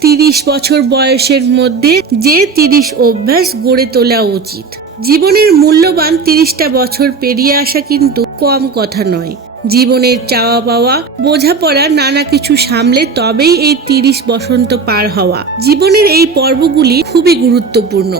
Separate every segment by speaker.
Speaker 1: তিরিশ বছর বয়সের মধ্যে যে তিরিশ অভ্যাস গড়ে তোলা উচিত। জীবনের মূল্যবান তিরিশটা বছর পেরিয়ে আসা কিন্তু কম কথা নয়। জীবনের চাওয়া পাওয়া বোঝাপড়া, নানা কিছু সামলে তবেই এই তিরিশ বসন্ত পার হওয়া। জীবনের এই পর্বগুলি খুবই গুরুত্বপূর্ণ।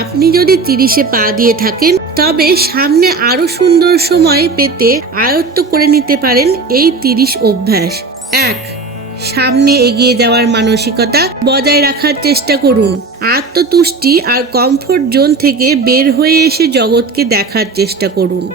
Speaker 1: আপনি যদি তিরিশে পা দিয়ে থাকেন, তবে সামনে আরও সুন্দর সময় পেতে আয়ত্ত করে নিতে পারেন এই তিরিশ অভ্যাস। এক সামনে এগিয়ে যাওয়ার মানসিকতা বজায় রাখার চেষ্টা করুন। আত্মতুষ্টি আর কমফোর্ট জোন থেকে বের হয়ে এসে জগৎকে দেখার চেষ্টা করুন।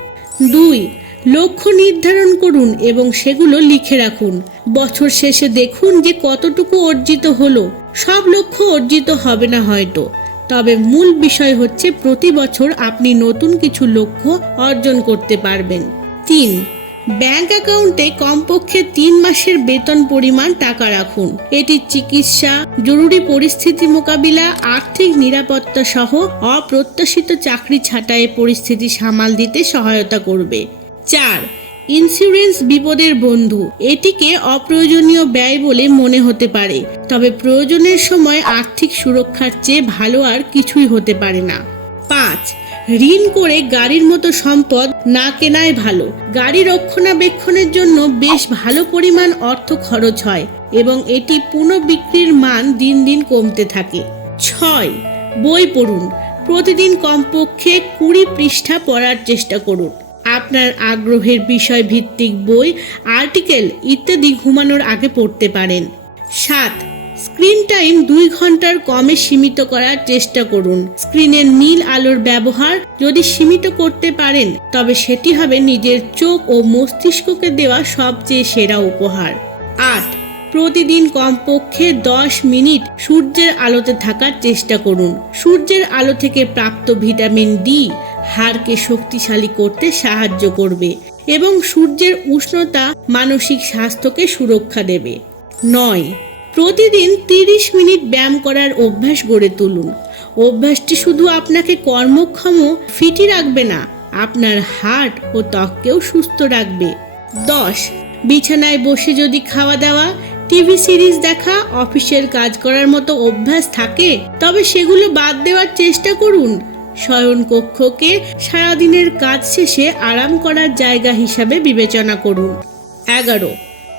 Speaker 1: দুই, লক্ষ্য নির্ধারণ করুন এবং সেগুলো লিখে রাখুন। বছর শেষে দেখুন যে কতটুকু অর্জিত হলো। সব লক্ষ্য অর্জিত হবে না হয়তো। তবে মূল বিষয় হচ্ছে প্রতি বছর আপনি নতুন কিছু লক্ষ্য অর্জন করতে পারবেন। তিন ব্যাংক অ্যাকাউন্টে কমপক্ষে তিন মাসের বেতন পরিমাণ টাকা রাখুন। এটি চিকিৎসা, জরুরি পরিস্থিতি মোকাবিলা, আর্থিক নিরাপত্তা সহ অপ্রত্যাশিত চাকরি ছাঁটাই পরিস্থিতি সামাল দিতে সহায়তা করবে। চার, ইন্স্যুরেন্স বিপদের বন্ধু। এটিকে অপ্রয়োজনীয় ব্যয় বলে মনে হতে পারে, তবে প্রয়োজনের সময় আর্থিক সুরক্ষার চেয়ে ভালো আর কিছুই হতে পারে না। পাঁচ ঋণ করে গাড়ির মতো সম্পদ না কেনাই ভালো। গাড়ি রক্ষণাবেক্ষণের জন্য বেশ ভালো পরিমাণ অর্থ খরচ হয় এবং এটি পুনঃবিক্রির মান দিন দিন কমতে থাকে। ছয়, বই পড়ুন। প্রতিদিন কমপক্ষে কুড়ি পৃষ্ঠা পড়ার চেষ্টা করুন। আপনার আগ্রহের বিষয় ভিত্তিক বই, আর্টিকেল ইত্যাদি ঘুমানোর আগে পড়তে পারেন। সাত স্ক্রিন টাইম দুই ঘণ্টার কমে সীমিত করার চেষ্টা করুন। স্ক্রিনের নীল আলোর ব্যবহার যদি সীমিত করতে পারেন, তবে সেটি হবে নিজের চোখ ও মস্তিষ্ককে দেওয়া সবচেয়ে সেরা উপহার। আট। প্রতিদিন কমপক্ষে দশ মিনিট সূর্যের আলোতে থাকার চেষ্টা করুন। সূর্যের আলো থেকে প্রাপ্ত ভিটামিন ডি হাড়কে শক্তিশালী করতে সাহায্য করবে এবং সূর্যের উষ্ণতা মানসিক স্বাস্থ্যকে সুরক্ষা দেবে। নয়। প্রতিদিন তিরিশ মিনিট ব্যায়াম করার অভ্যাস গড়ে তুলুন। অভ্যাসটি শুধু আপনাকে কর্মক্ষম ফিটই রাখবে না, আপনার হার্ট ও ত্বককেও সুস্থ রাখবে। দশ, বিছানায় বসে যদি খাওয়া দাওয়া, টিভি সিরিজ দেখা, অফিসের কাজ করার মতো অভ্যাস থাকে, তবে সেগুলো বাদ দেওয়ার চেষ্টা করুন। শয়ন কক্ষকে সারাদিনের কাজ শেষে আরাম করার জায়গা হিসাবে বিবেচনা করুন। এগারো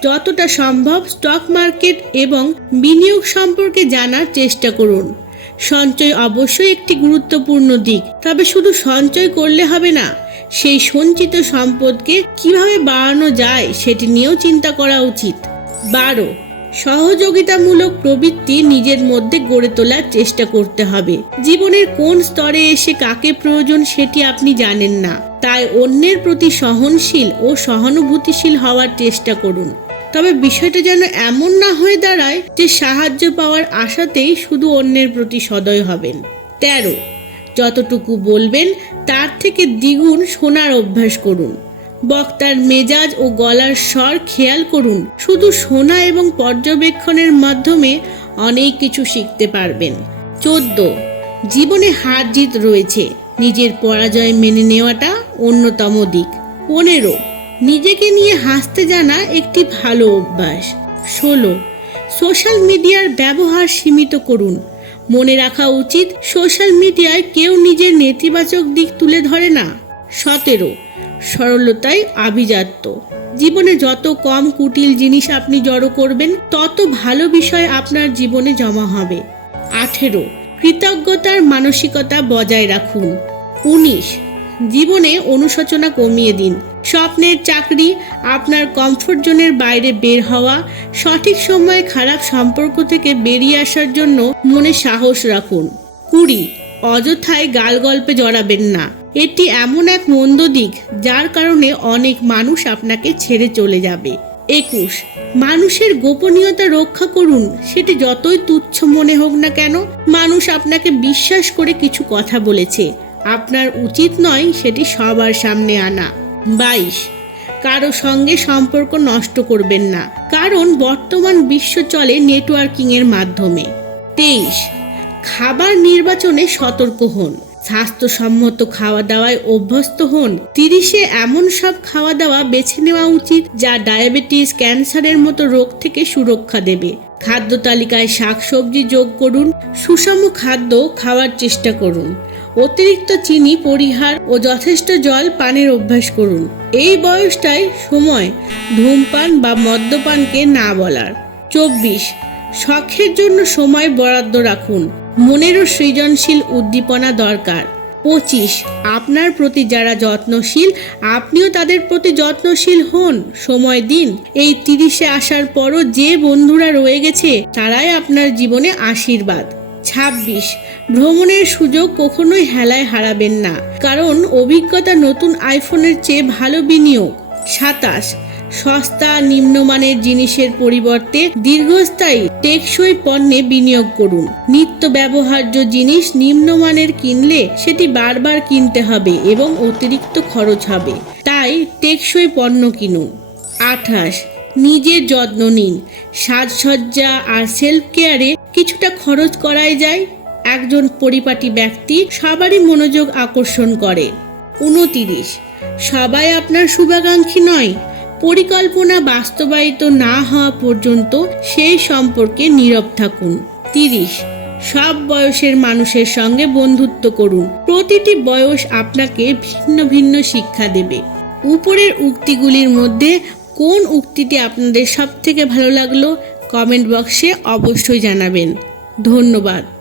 Speaker 1: যতটা সম্ভব স্টক মার্কেট এবং বিনিয়োগ সম্পর্কে জানার চেষ্টা করুন। সঞ্চয় অবশ্যই একটি গুরুত্বপূর্ণ দিক। তবে শুধু সঞ্চয় করলে হবে না, সেই সঞ্চিত সম্পদকে কীভাবে বাড়ানো যায় সেটি নিয়েও চিন্তা করা উচিত। বারো, সহযোগিতামূলক প্রবৃত্তি নিজের মধ্যে গড়ে তোলার চেষ্টা করতে হবে। জীবনের কোন স্তরে এসে কাকে প্রয়োজন সেটি আপনি জানেন না। তাই অন্যের প্রতি সহনশীল ও সহানুভূতিশীল হওয়ার চেষ্টা করুন। তবে বিষয়টা যেন এমন না হয়ে দাঁড়ায় যে সাহায্য পাওয়ার আশাতেই শুধু অন্যের প্রতি সদয় হবেন। তেরো, যতটুকু বলবেন তার থেকে দ্বিগুণ শোনার অভ্যাস করুন। বক্তার মেজাজ ও গলার স্বর খেয়াল করুন, শুধু শোনা এবং পর্যবেক্ষণের মাধ্যমে অনেক কিছু শিখতে পারবেন। চোদ্দ, জীবনে হার জিত রয়েছে, নিজের পরাজয় মেনে নেওয়াটা অন্যতম দিক। পনেরো নিজেকে নিয়ে হাসতে জানা একটি ভালো অভ্যাস। ষোলো। সোশ্যাল মিডিয়ার ব্যবহার সীমিত করুন। মনে রাখা উচিত, সোশ্যাল মিডিয়ায় কেউ নিজের নেতিবাচক দিক তুলে ধরে না। সতেরো। সরলতাই আভিজাত্য। জীবনে যত কম কুটিল জিনিস আপনি জড়ো করবেন, তত ভালো বিষয় আপনার জীবনে জমা হবে। আঠেরো। কৃতজ্ঞতার মানসিকতা বজায় রাখুন। উনিশ। জীবনে অনুশোচনা কমিয়ে দিন। স্বপ্নের চাকরি, আপনার কমফোর্ট জোনের বাইরে বের হওয়া, সঠিক সময়ে খারাপ সম্পর্ক থেকে বেরিয়ে আসার জন্য মনে সাহস রাখুন। কুড়ি, অযথায় গাল গল্পে জড়াবেন না। এটি এমন এক মন্দ দিক, যার কারণে অনেক মানুষ আপনাকে ছেড়ে চলে যাবে। একুশ, মানুষের গোপনীয়তা রক্ষা করুন। সেটি যতই তুচ্ছ মনে হোক না কেন, মানুষ আপনাকে বিশ্বাস করে কিছু কথা বলেছে। আপনার উচিত নয় সেটি সবার সামনে আনা। বাইশ, কারও সঙ্গে সম্পর্ক নষ্ট করবেন না, কারণ বর্তমান বিশ্ব চলে নেটওয়ার্কিংয়ের মাধ্যমে। তেইশ, খাবার নির্বাচনে সতর্ক হন, স্বাস্থ্যসম্মত খাওয়া দাওয়ায় অভ্যস্ত হন। তিরিশে, এমন সব খাওয়া দাওয়া বেছে নেওয়া উচিত যা ডায়াবেটিস, ক্যান্সারের মতো রোগ থেকে সুরক্ষা দেবে। খাদ্য তালিকায় শাকসবজি যোগ করুন, সুষম খাদ্য খাওয়ার চেষ্টা করুন। অতিরিক্ত চিনি, পরিহার ও যথেষ্ট জল পানের অভ্যাস করুন। এই বয়সটাই সময় ধূমপান বা মদ্যপানকে না বলার। চব্বিশ, শখের জন্য সময় বরাদ্দ রাখুন। মনেরও সৃজনশীল উদ্দীপনা দরকার। পঁচিশ, আপনার প্রতি যারা যত্নশীল, আপনিও তাদের প্রতি যত্নশীল হন। সময় দিন। এই তিরিশে আসার পরও যে বন্ধুরা রয়ে গেছে, তারাই আপনার জীবনে আশীর্বাদ। ছাব্বিশ। ভ্রমণের সুযোগ কখনোই হেলায় হারাবেন না। কারণ অভিজ্ঞতা নতুন আইফোনের চেয়ে ভালো বিনিয়োগ। সাতাশ। সস্তা, নিম্নমানের জিনিসের পরিবর্তে দীর্ঘস্থায়ী টেকসই পণ্যে বিনিয়োগ করুন। নিত্য ব্যবহার্য জিনিস নিম্নমানের কিনলে সেটি বারবার কিনতে হবে এবং অতিরিক্ত খরচ হবে। তাই টেকসই পণ্য কিনুন। আঠাশ। নিজের যত্ন নিন। সাজসজ্জা আর সেলফ কেয়ারে কিছুটা খরচ করাই যায়। একজন পরিপাটি ব্যক্তি সবারই মনোযোগ আকর্ষণ করে। উনতিরিশ, সবাই আপনার শুভাকাঙ্ক্ষী নয়। পরিকল্পনা বাস্তবায়িত না হওয়া পর্যন্ত সেই সম্পর্কে নীরব থাকুন। তিরিশ, সব বয়সের মানুষের সঙ্গে বন্ধুত্ব করুন। প্রতিটি বয়স আপনাকে ভিন্ন ভিন্ন শিক্ষা দেবে। উপরের উক্তিগুলির মধ্যে কোন উক্তিটি আপনাদের সবথেকে ভালো লাগল কমেন্ট বক্সে অবশ্যই জানাবেন। ধন্যবাদ।